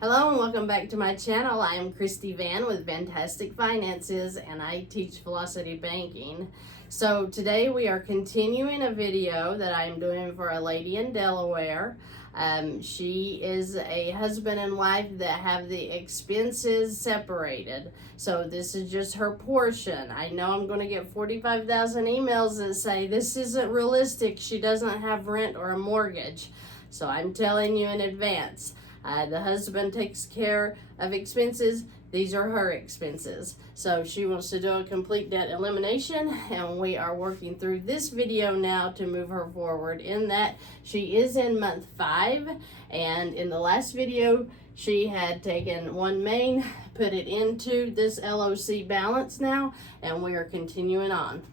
Hello and welcome back to my channel. I am Christy VANN with Fantastic Finances and I teach Velocity Banking. So today we are continuing a video that I'm doing for a lady in Delaware. She is a husband and wife that have the expenses separated. So this is just her portion. I know I'm going to get 45,000 emails that say this isn't realistic. She doesn't have rent or a mortgage. So I'm telling you in advance. The husband takes care of expenses. These are her expenses. So she wants to do a complete debt elimination, and we are working through this video now to move her forward in that she is in month 5, and in the last video she had taken one main, put it into this LOC balance now, and we are continuing on.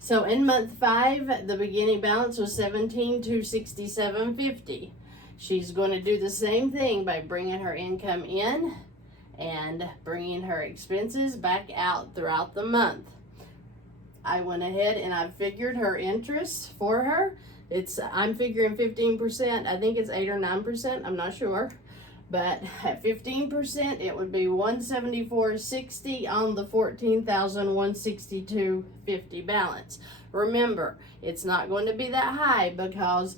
So in month 5, the beginning balance was $17,267.50. She's going to do the same thing by bringing her income in and bringing her expenses back out throughout the month. I went ahead and I figured her interest for her. I'm figuring 15%. I think it's 8 or 9%. I'm not sure. But at 15%, it would be $174.60 on the $14,162.50 balance. Remember, it's not going to be that high because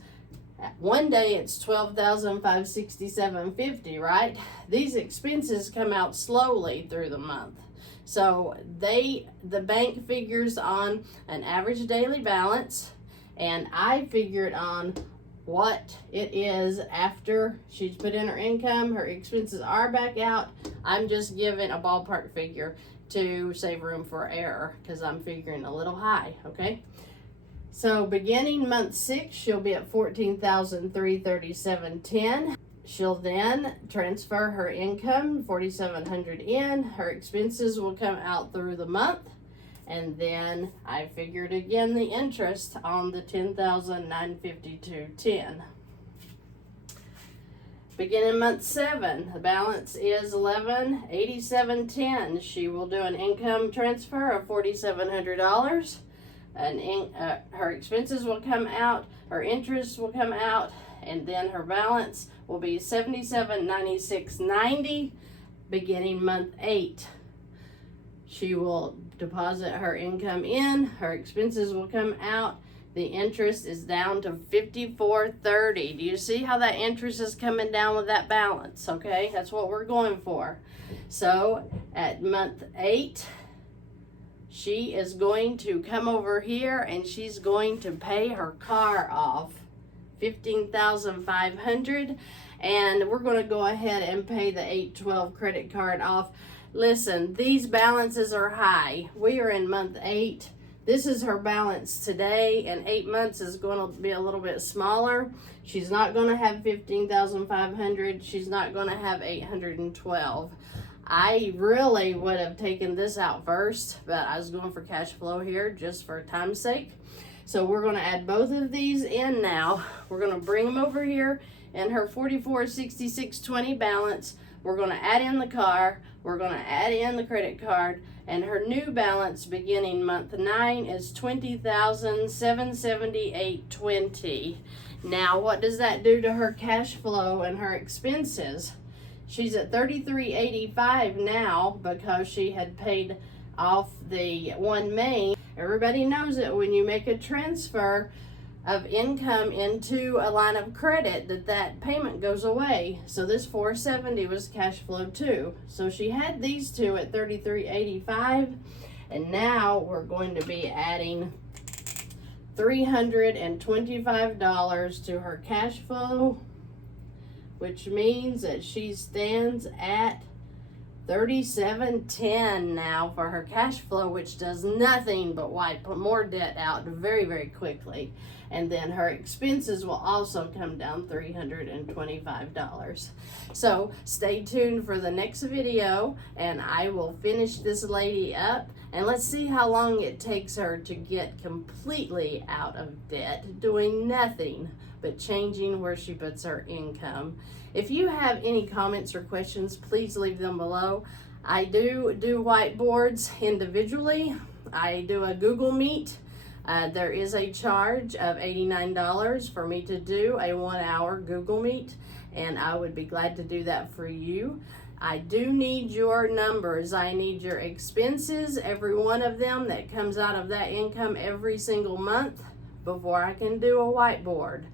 one day it's $12,567.50, right? These expenses come out slowly through the month. So the bank figures on an average daily balance, and I figured on what it is after she's put in her income, her expenses are back out. I'm just giving a ballpark figure to save room for error because I'm figuring a little high, okay? So beginning month 6, she'll be at $14,337.10. She'll then transfer her income, $4,700 in. Her expenses will come out through the month. And then I figured again the interest on the $10,952.10. Beginning month 7, the balance is $11,087.10. She will do an income transfer of $4,700. Her expenses will come out, her interest will come out, and then her balance will be $77,96.90 beginning month 8. She will deposit her income in, her expenses will come out, the interest is down to $54.30. Do you see how that interest is coming down with that balance? Okay, that's what we're going for. So at month 8, she is going to come over here and she's going to pay her car off, $15,500, and we're going to go ahead and pay the 812 credit card off. Listen, these balances are high. We are in month 8. This is her balance today, and 8 months is going to be a little bit smaller. She's not going to have $15,500. She's not going to have $812. I really would have taken this out first, but I was going for cash flow here just for time's sake. So we're going to add both of these in now. We're going to bring them over here in her $44.66.20 balance. We're going to add in the car. We're going to add in the credit card. And her new balance beginning month 9 is $20,778.20. Now, what does that do to her cash flow and her expenses? She's at $33.85 now because she had paid off the one main. Everybody knows that when you make a transfer of income into a line of credit, that payment goes away. So this $470 was cash flow too. So she had these two at $33.85, and now we're going to be adding $325 to her cash flow, which means that she stands at $37.10 now for her cash flow, which does nothing but wipe more debt out very, very quickly. And then her expenses will also come down $325. So stay tuned for the next video, and I will finish this lady up, and let's see how long it takes her to get completely out of debt, doing nothing but changing where she puts her income. If you have any comments or questions, please leave them below. I do whiteboards individually. I do a Google Meet. There is a charge of $89 for me to do a 1-hour Google Meet. and I would be glad to do that for you. I do need your numbers. I need your expenses, every one of them that comes out of that income every single month, before I can do a whiteboard.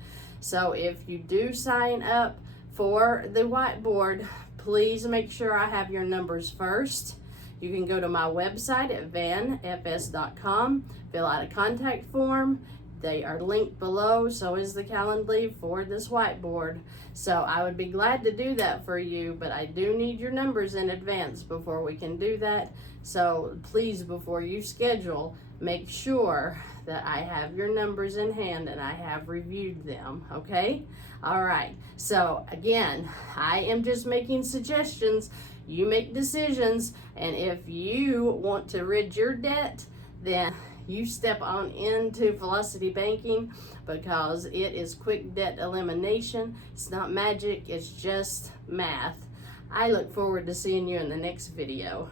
So if you do sign up for the whiteboard, please make sure I have your numbers first. You can go to my website at vannfs.com, fill out a contact form. They are linked below, so is the Calendly for this whiteboard. So I would be glad to do that for you, but I do need your numbers in advance before we can do that. So please, before you schedule, make sure that I have your numbers in hand and I have reviewed them, okay? All right, so again, I am just making suggestions. You make decisions, and if you want to rid your debt, then you step on into Velocity Banking, because it is quick debt elimination. It's not magic, it's just math. I look forward to seeing you in the next video.